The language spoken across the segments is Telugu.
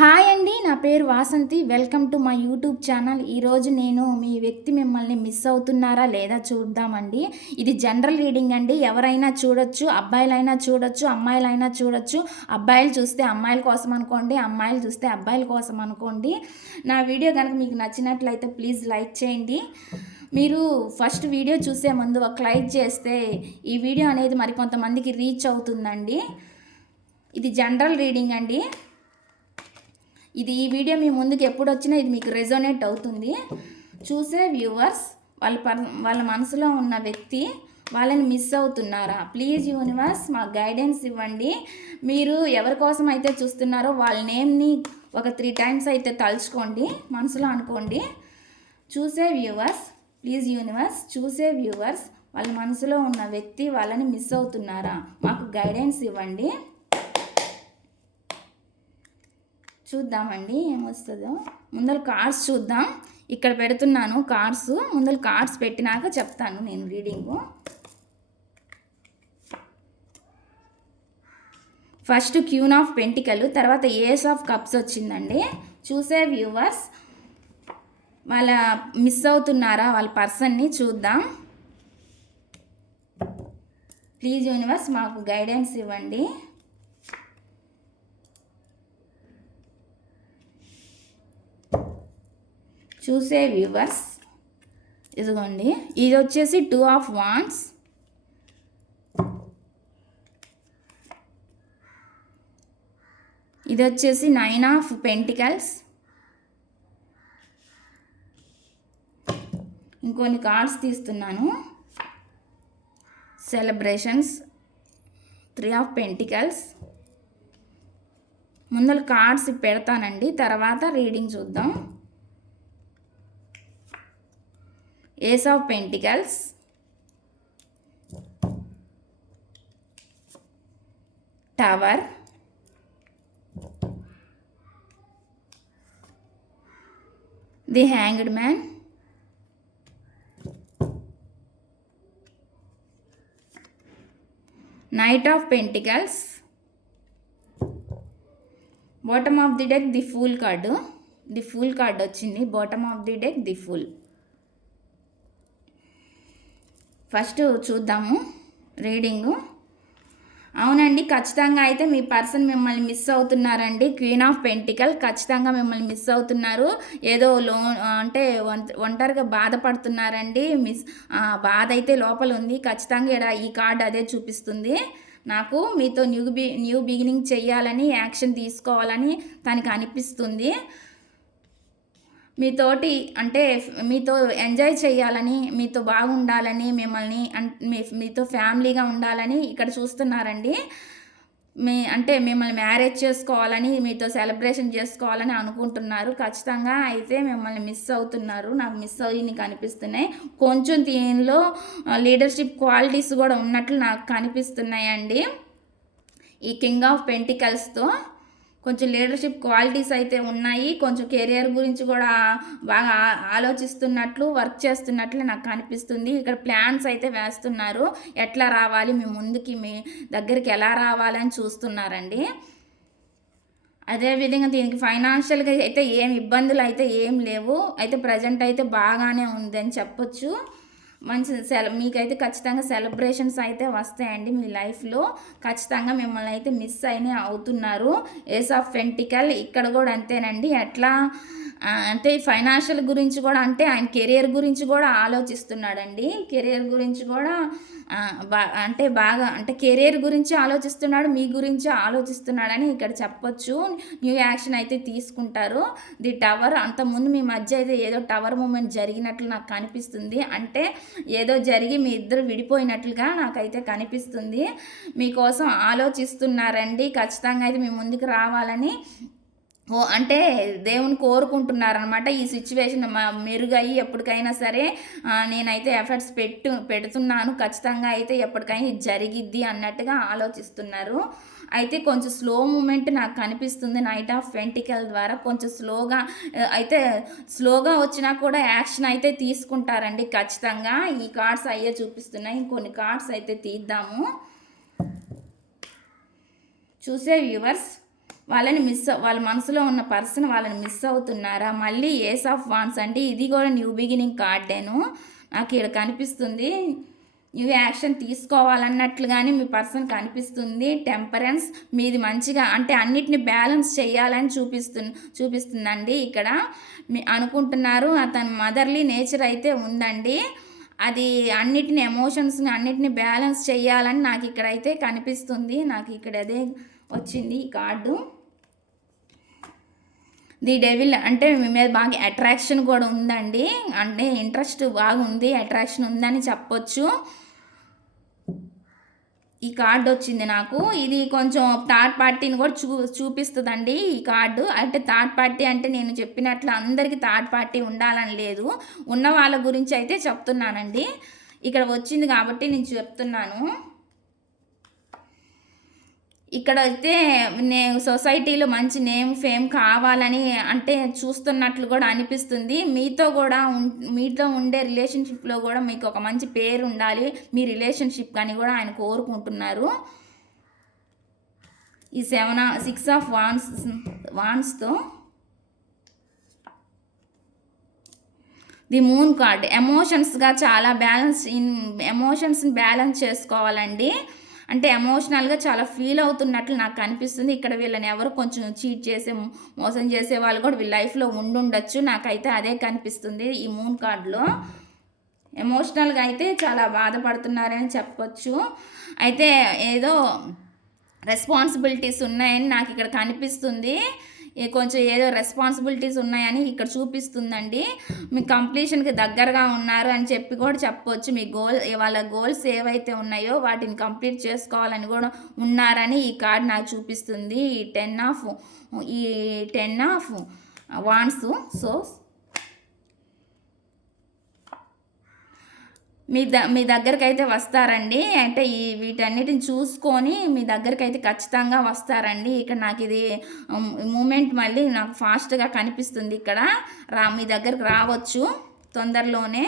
హాయ్ అండి నా పేరు Vasanthi. Welcome to my YouTube channel. ఈరోజు నేను మీ వ్యక్తి మిమ్మల్ని మిస్ అవుతున్నారా లేదా చూద్దామండి. ఇది జనరల్ రీడింగ్ అండి. ఎవరైనా చూడొచ్చు అబ్బాయిలైనా చూడొచ్చు అమ్మాయిలైనా చూడొచ్చు. అబ్బాయిలు చూస్తే అమ్మాయిల కోసం అనుకోండి అమ్మాయిలు చూస్తే అబ్బాయిల కోసం అనుకోండి. నా వీడియో కనుక మీకు నచ్చినట్లయితే ప్లీజ్ లైక్ చేయండి. మీరు ఫస్ట్ వీడియో చూసే ముందు ఒక లైక్ చేస్తే ఈ వీడియో అనేది మరి కొంతమందికి రీచ్ అవుతుందండి. ఇది జనరల్ రీడింగ్ అండి. ఇది ఈ వీడియో మీ ముందుకు ఎప్పుడు వచ్చినా ఇది మీకు రెజోనేట్ అవుతుంది. చూసే వ్యూవర్స్ వాళ్ళ పర్ వాళ్ళ మనసులో ఉన్న వ్యక్తి వాళ్ళని మిస్ అవుతున్నారా? ప్లీజ్ యూనివర్స్ మాకు గైడెన్స్ ఇవ్వండి. మీరు ఎవరి కోసం అయితే చూస్తున్నారో వాళ్ళ నేమ్ని ఒక త్రీ టైమ్స్ అయితే తలుచుకోండి మనసులో అనుకోండి. చూసే వ్యూవర్స్ ప్లీజ్ యూనివర్స్ చూసే వ్యూవర్స్ వాళ్ళ మనసులో ఉన్న వ్యక్తి వాళ్ళని మిస్ అవుతున్నారా? మాకు గైడెన్స్ ఇవ్వండి. చూద్దామండి ఏమొస్తుందో. ముందర కార్డ్స్ చూద్దాం. ఇక్కడ పెడుతున్నాను కార్డ్స్ ముందర కార్డ్స్ పెట్టినాక చెప్తాను నేను reading first queen of pentacle తర్వాత ఏస్ ఆఫ్ కప్స్ వచ్చిందండి. చూసే వ్యూవర్స్ వాళ్ళ మిస్ అవుతున్నారా వాళ్ళ పర్సన్ని చూద్దాం. ప్లీజ్ యూనివర్స్ మాకు గైడెన్స్ ఇవ్వండి. చూసే వ్యూవర్స్ ఇదిగోండి ఇది వచ్చేసి టూ ఆఫ్ వాన్స్. ఇది వచ్చేసి నైన్ ఆఫ్ పెంటికల్స్. ఇంకొన్ని కార్డ్స్ తీస్తున్నాను. Celebrations three of pentacles. ముందర కార్డ్స్ పెడతానండి తర్వాత రీడింగ్ చూద్దాం. Ace of pentacles tower the hanged man knight of pentacles bottom of the deck the full card the full card వచ్చింది. Bottom of the deck the full first చూద్దాము రీడింగు. అవునండి ఖచ్చితంగా అయితే మీ పర్సన్ మిమ్మల్ని మిస్ అవుతున్నారండి. క్వీన్ ఆఫ్ పెంటికల్ ఖచ్చితంగా మిమ్మల్ని మిస్ అవుతున్నారు. ఏదో లో అంటే ఒంటరిగా బాధపడుతున్నారండి. మిస్ బాధ అయితే లోపల ఉంది ఖచ్చితంగా ఇక్కడ ఈ కార్డ్ అదే చూపిస్తుంది. నాకు మీతో న్యూ బి న్యూ బిగినింగ్ చేయాలని యాక్షన్ తీసుకోవాలని తనకు అనిపిస్తుంది. మీతోటి అంటే మీతో ఎంజాయ్ చేయాలని మీతో బాగుండాలని మిమ్మల్ని మీతో ఫ్యామిలీగా ఉండాలని ఇక్కడ చూస్తున్నారండి. మీ అంటే మిమ్మల్ని మ్యారేజ్ చేసుకోవాలని మీతో సెలబ్రేషన్ చేసుకోవాలని అనుకుంటున్నారు. ఖచ్చితంగా అయితే మిమ్మల్ని మిస్ అవుతున్నారు. నాకు మిస్ అయ్యి కనిపిస్తున్నాయి కొంచెం దీనిలో లీడర్షిప్ క్వాలిటీస్ కూడా ఉన్నట్లు నాకు కనిపిస్తున్నాయండి. ఈ కింగ్ ఆఫ్ పెంటికల్స్తో కొంచెం లీడర్షిప్ క్వాలిటీస్ అయితే ఉన్నాయి. కొంచెం కెరియర్ గురించి కూడా బాగా ఆలోచిస్తున్నట్లు వర్క్ చేస్తున్నట్లు నాకు అనిపిస్తుంది. ఇక్కడ ప్లాన్స్ అయితే వేస్తున్నారు. ఎట్లా రావాలి? మీ ముందుకి మీ దగ్గరికి ఎలా రావాలని చూస్తున్నారండి. అదేవిధంగా దీనికి ఫైనాన్షియల్గా అయితే ఏం ఇబ్బందులు అయితే ఏం లేవు. అయితే ప్రజెంట్ అయితే బాగానే ఉందని చెప్పొచ్చు. మంచి సెల మీకైతే ఖచ్చితంగా సెలబ్రేషన్స్ అయితే వస్తాయండి మీ లైఫ్లో. ఖచ్చితంగా మిమ్మల్ని అయితే మిస్ అయినా అవుతున్నారు. ఏస్ ఆఫ్ ఫెంటికల్ ఇక్కడ కూడా అంతేనండి. ఎట్లా అంటే ఫైనాన్షియల్ గురించి కూడా అంటే ఆయన కెరియర్ గురించి కూడా ఆలోచిస్తున్నాడండి. కెరియర్ గురించి కూడా బా అంటే బాగా అంటే కెరియర్ గురించి ఆలోచిస్తున్నాడు మీ గురించి ఆలోచిస్తున్నాడని ఇక్కడ చెప్పొచ్చు. న్యూ యాక్షన్ అయితే తీసుకుంటారు. ది టవర్ అంతకుముందు మీ మధ్య అయితే ఏదో టవర్ మూమెంట్ జరిగినట్లు నాకు కనిపిస్తుంది. అంటే ఏదో జరిగి మీ ఇద్దరు విడిపోయినట్లుగా నాకైతే కనిపిస్తుంది. మీకోసం ఆలోచిస్తున్నారండి. ఖచ్చితంగా అయితే మీ ముందుకు రావాలని ఓ అంటే దేవుని కోరుకుంటున్నారనమాట ఈ సిచ్యువేషన్ మెరుగయ్యి ఎప్పటికైనా సరే నేనైతే ఎఫర్ట్స్ పెట్టు పెడుతున్నాను. ఖచ్చితంగా అయితే ఎప్పటికైనా జరిగిద్ది అన్నట్టుగా ఆలోచిస్తున్నారు. అయితే కొంచెం స్లో మూమెంట్ నాకు కనిపిస్తుంది నైట్ ఆఫ్ వెంటికల్ ద్వారా. కొంచెం స్లోగా అయితే స్లోగా వచ్చినా కూడా యాక్షన్ అయితే తీసుకుంటారండి ఖచ్చితంగా. ఈ కార్డ్స్ అయ్యే చూపిస్తున్నాయి. ఇంకొన్ని కార్డ్స్ అయితే తీద్దాము. చూసే వ్యూవర్స్ వాళ్ళని మిస్ వాళ్ళ మనసులో ఉన్న పర్సన్ వాళ్ళని మిస్ అవుతున్నారా? మళ్ళీ ఏస్ ఆఫ్ వాన్స్ అంటే ఇది కూడా న్యూ బిగినింగ్ కార్డేను నాకు ఇక్కడ కనిపిస్తుంది. న్యూ యాక్షన్ తీసుకోవాలన్నట్లుగానే మీ పర్సన్ కనిపిస్తుంది. టెంపరెన్స్ మీది మంచిగా అంటే అన్నిటిని బ్యాలెన్స్ చేయాలని చూపిస్తు చూపిస్తుందండి ఇక్కడ. మీ అనుకుంటున్నారు అతని మదర్లీ నేచర్ అయితే ఉందండి. అది అన్నిటిని ఎమోషన్స్ని అన్నిటిని బ్యాలెన్స్ చేయాలని నాకు ఇక్కడైతే కనిపిస్తుంది. నాకు ఇక్కడ అదే వచ్చింది ఈ కార్డు. ది డెవిల్ అంటే మీ మీద బాగా అట్రాక్షన్ కూడా ఉందండి. అంటే ఇంట్రెస్ట్ బాగుంది అట్రాక్షన్ ఉందని చెప్పొచ్చు. ఈ కార్డు వచ్చింది నాకు. ఇది కొంచెం థర్డ్ పార్టీని కూడా చూ చూపిస్తుందండి ఈ కార్డు అంటే థర్డ్ పార్టీ అంటే నేను చెప్పినట్లు అందరికీ థర్డ్ పార్టీ ఉండాలని లేదు. ఉన్న వాళ్ళ గురించి అయితే చెప్తున్నానండి. ఇక్కడ వచ్చింది కాబట్టి నేను చెప్తున్నాను. ఇక్కడ అయితే నేను సొసైటీలో మంచి నేమ్ ఫేమ్ కావాలని అంటే చూస్తున్నట్లు కూడా అనిపిస్తుంది. మీతో కూడా మీతో ఉండే రిలేషన్షిప్లో కూడా మీకు ఒక మంచి పేరు ఉండాలి. మీ రిలేషన్షిప్ కానీ కూడా ఆయన కోరుకుంటున్నారు. ఈ seven six of wands వాన్స్తో. The moon card. ఎమోషన్స్గా చాలా బ్యాలెన్స్ ఇన్ ఎమోషన్స్ని బ్యాలెన్స్ చేసుకోవాలండి. అంటే ఎమోషనల్గా చాలా ఫీల్ అవుతున్నట్లు నాకు అనిపిస్తుంది. ఇక్కడ వీళ్ళని ఎవరు కొంచెం చీట్ చేసే మోసం చేసే వాళ్ళు కూడా వీళ్ళ లైఫ్లో ఉండుండొచ్చు. నాకైతే అదే కనిపిస్తుంది ఈ మూన్ కార్డులో. ఎమోషనల్గా అయితే చాలా బాధపడుతున్నారని చెప్పొచ్చు. అయితే ఏదో రెస్పాన్సిబిలిటీస్ ఉన్నాయని నాకు ఇక్కడ కనిపిస్తుంది. కొంచెం ఏదో రెస్పాన్సిబిలిటీస్ ఉన్నాయని ఇక్కడ చూపిస్తుందండి. మీ కంప్లీషన్కి దగ్గరగా ఉన్నారు అని చెప్పి కూడా చెప్పవచ్చు మీ గోల్ వాళ్ళ గోల్స్ ఏవైతే ఉన్నాయో వాటిని కంప్లీట్ చేసుకోవాలని కూడా ఉన్నారని ఈ కార్డ్ నాకు చూపిస్తుంది. ఈ టెన్ ఆఫ్ ఈ టెన్ ఆఫ్ వాన్స్ సో మీ ద మీ దగ్గరికి అయితే వస్తారండి. అంటే ఈ వీటన్నిటిని చూసుకొని మీ దగ్గరికి అయితే ఖచ్చితంగా వస్తారండి. ఇక్కడ నాకు ఇది మూమెంట్ మళ్ళీ నాకు ఫాస్ట్గా కనిపిస్తుంది ఇక్కడ. రా మీ దగ్గరికి రావచ్చు తొందరలోనే.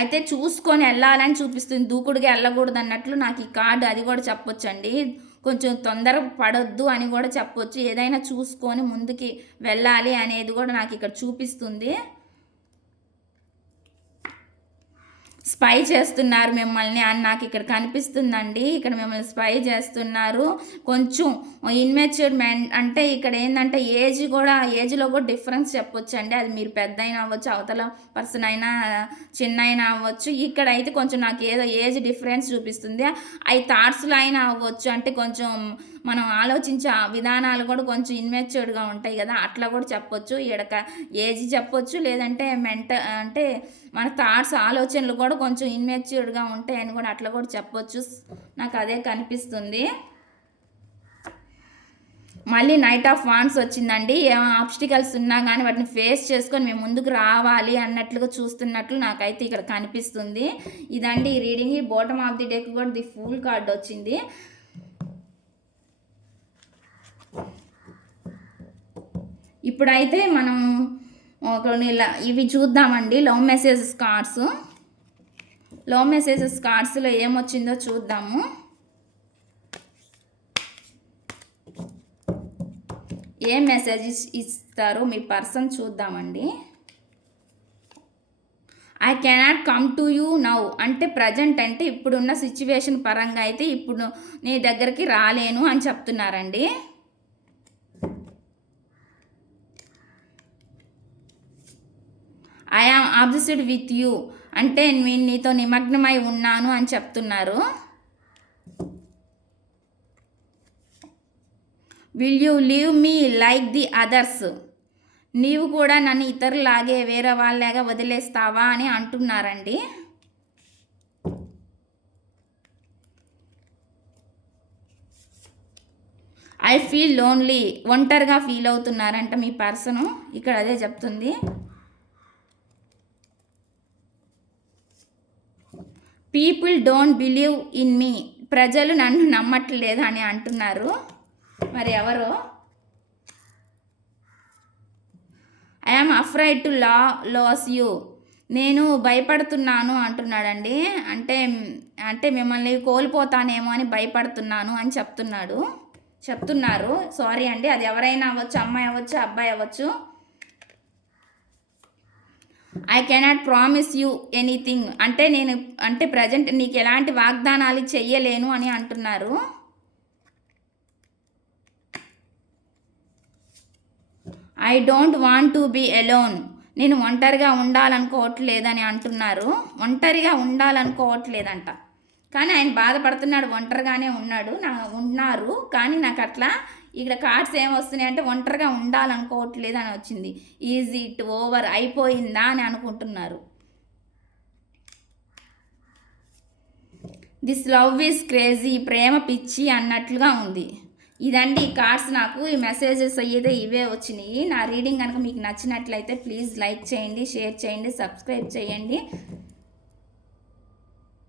అయితే చూసుకొని వెళ్ళాలని చూపిస్తుంది. దూకుడుగా వెళ్ళకూడదు అన్నట్లు నాకు ఈ కార్డు అది కూడా చెప్పొచ్చండి. కొంచెం తొందర పడొద్దు అని కూడా చెప్పొచ్చు. ఏదైనా చూసుకొని ముందుకి వెళ్ళాలి అనేది కూడా నాకు ఇక్కడ చూపిస్తుంది. స్పై చేస్తున్నారు మిమ్మల్ని అని నాకు ఇక్కడ కనిపిస్తుందండి. ఇక్కడ మిమ్మల్ని స్పై చేస్తున్నారు. కొంచెం ఇన్మెచ్యూర్ మెన్ అంటే ఇక్కడ ఏంటంటే ఏజ్ కూడా ఏజ్లో కూడా డిఫరెన్స్ చెప్పొచ్చు అండి అది మీరు పెద్ద అయినా అవ్వచ్చు అవతల పర్సన్ అయినా చిన్న అయినా అవ్వచ్చు. ఇక్కడ అయితే కొంచెం నాకు ఏదో ఏజ్ డిఫరెన్స్ చూపిస్తుంది. అవి థాట్స్లో అయినా అవ్వచ్చు. అంటే కొంచెం మనం ఆలోచించే విధానాలు కూడా కొంచెం ఇన్మెచ్యూర్డ్గా ఉంటాయి కదా అట్లా కూడా చెప్పొచ్చు. ఈడక ఏజ్ చెప్పొచ్చు లేదంటే మెంట అంటే మన థాట్స్ ఆలోచనలు కూడా కొంచెం ఇన్మెచ్యూర్డ్గా ఉంటాయని కూడా అట్లా కూడా చెప్పొచ్చు. నాకు అదే కనిపిస్తుంది. మళ్ళీ నైట్ ఆఫ్ వాన్స్ వచ్చిందండి. ఏం ఆబ్స్టికల్స్ ఉన్నా కానీ వాటిని ఫేస్ చేసుకొని మేము ముందుకు రావాలి అన్నట్లుగా చూస్తున్నట్లు నాకైతే ఇక్కడ కనిపిస్తుంది. ఇదండి ఈ రీడింగ్. ఈ బాటమ్ ఆఫ్ ది డెక్ కూడా ది ఫుల్ కార్డ్ వచ్చింది. ఇప్పుడైతే మనం కొన్ని ఇవి చూద్దామండి. Love messages cards love messages కార్డ్స్లో ఏమొచ్చిందో చూద్దాము. ఏ మెసేజెస్ ఇస్తారో మీ పర్సన్ చూద్దామండి. I cannot come to you now అంటే ప్రజెంట్ అంటే ఇప్పుడున్న సిచ్యువేషన్ పరంగా అయితే ఇప్పుడు నీ దగ్గరికి రాలేను అని చెప్తున్నారండి. I am obsessed with you అంటే నేను నీతో నిమగ్నమై ఉన్నాను అని చెప్తున్నారు. Will you leave me like the others నీవు కూడా నన్ను ఇతరులాగే వేరే వాళ్ళలాగా వదిలేస్తావా అని అంటున్నారండి. ఐ ఫీల్ లోన్లీ ఒంటరిగా ఫీల్ అవుతున్నారంట మీ పర్సను. ఇక్కడ అదే చెప్తుంది. People don't believe in me ప్రజలు నన్ను నమ్మట్లేదు అని అంటున్నారు. మరి ఎవరు? I'm afraid to la lose you నేను భయపడుతున్నాను అంటున్నాడండి. అంటే అంటే మిమ్మల్ని కోల్పోతానేమో అని భయపడుతున్నాను అని చెప్తున్నాడు. చెప్తున్నారు. సారీ అండి. అది ఎవరైనా అవ్వచ్చు అమ్మాయి అవ్వచ్చు అబ్బాయి అవ్వచ్చు. I cannot promise you anything అంటే నేను అంటే ప్రజెంట్ నీకు ఎలాంటి వాగ్దానాలు చెయ్యలేను అని అంటున్నారు. I don't want to be alone నేను ఒంటరిగా ఉండాలనుకోవట్లేదని అంటున్నారు. ఒంటరిగా ఉండాలనుకోవట్లేదంట. కానీ ఆయన బాధపడుతున్నాడు ఒంటరిగానే ఉన్నాడు నా ఉన్నారు. కానీ నాకు అట్లా ఇక్కడ కార్డ్స్ ఏం వస్తున్నాయి అంటే ఒంటరిగా ఉండాలనుకోవట్లేదు అని వచ్చింది. ఈజీ ఇట్ ఓవర్ అయిపోయిందా అని అనుకుంటున్నారు. దిస్ లవ్ ఈజ్ క్రేజీ ప్రేమ పిచ్చి అన్నట్లుగా ఉంది. ఇదండి ఈ కార్డ్స్ నాకు ఈ మెసేజెస్ అయితే ఇవే వచ్చినాయి. నా రీడింగ్ కనుక మీకు నచ్చినట్లయితే ప్లీజ్ లైక్ చేయండి షేర్ చేయండి సబ్స్క్రైబ్ చేయండి.